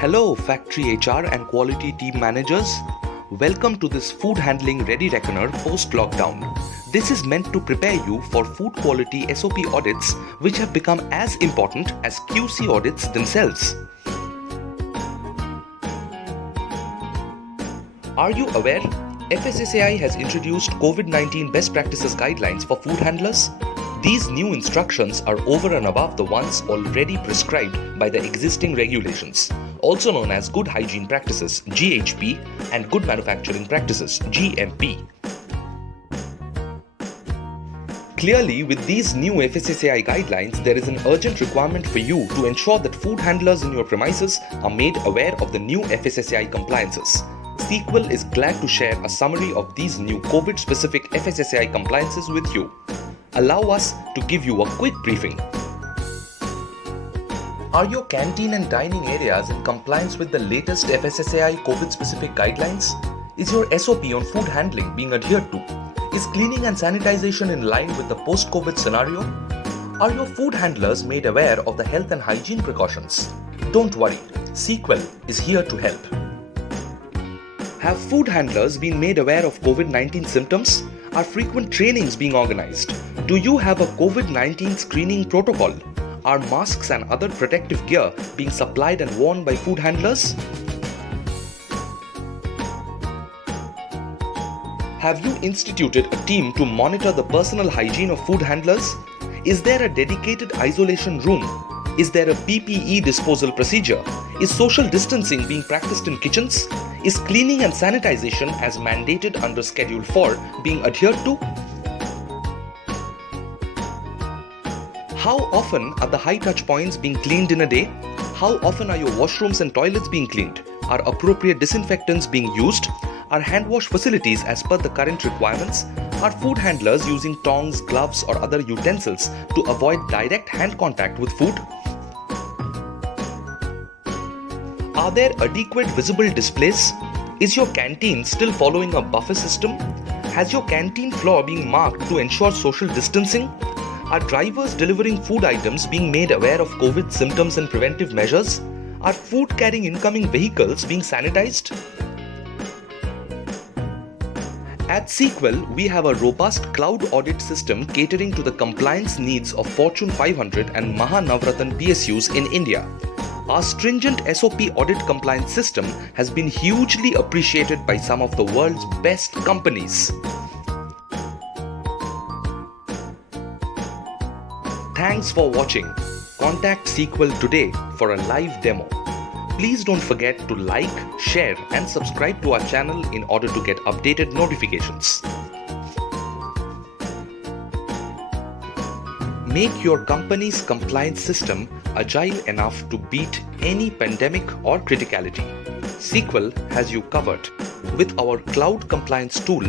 Hello, factory HR and quality team managers. Welcome to this food handling ready reckoner post lockdown. This is meant to prepare you for food quality SOP audits, which have become as important as QC audits themselves. Are you aware? FSSAI has introduced COVID-19 best practices guidelines for food handlers. These new instructions are over and above the ones already prescribed by the existing regulations, also known as Good Hygiene Practices (GHP) and Good Manufacturing Practices (GMP). Clearly, with these new FSSAI guidelines, there is an urgent requirement for you to ensure that food handlers in your premises are made aware of the new FSSAI compliances. Sequel is glad to share a summary of these new COVID-specific FSSAI compliances with you. Allow us to give you a quick briefing. Are your canteen and dining areas in compliance with the latest FSSAI COVID-specific guidelines? Is your SOP on food handling being adhered to? Is cleaning and sanitization in line with the post-COVID scenario? Are your food handlers made aware of the health and hygiene precautions? Don't worry, Sequel is here to help. Have food handlers been made aware of COVID-19 symptoms? Are frequent trainings being organized? Do you have a COVID-19 screening protocol? Are masks and other protective gear being supplied and worn by food handlers? Have you instituted a team to monitor the personal hygiene of food handlers? Is there a dedicated isolation room? Is there a PPE disposal procedure? Is social distancing being practiced in kitchens? Is cleaning and sanitization as mandated under Schedule 4 being adhered to? How often are the high touch points being cleaned in a day? How often are your washrooms and toilets being cleaned? Are appropriate disinfectants being used? Are hand wash facilities as per the current requirements? Are food handlers using tongs, gloves or other utensils to avoid direct hand contact with food? Are there adequate visible displays? Is your canteen still following a buffet system? Has your canteen floor been marked to ensure social distancing? Are drivers delivering food items being made aware of COVID symptoms and preventive measures? Are food carrying incoming vehicles being sanitized? At Sequel, we have a robust cloud audit system catering to the compliance needs of Fortune 500 and Mahanavratna PSUs in India. Our stringent SOP audit compliance system has been hugely appreciated by some of the world's best companies. Thanks for watching. Contact Sequel today for a live demo. Please don't forget to like, share and subscribe to our channel in order to get updated notifications. Make your company's compliance system agile enough to beat any pandemic or criticality. Sequel has you covered. With our cloud compliance tool,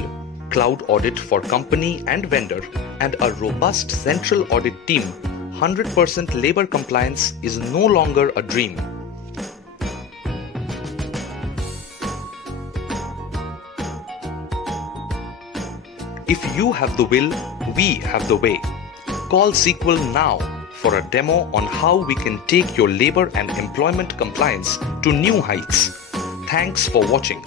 Cloud Audit for company and vendor, and a robust central audit team, 100% labor compliance is no longer a dream. If you have the will, we have the way. Call Sequel now for a demo on how we can take your labor and employment compliance to new heights. Thanks for watching.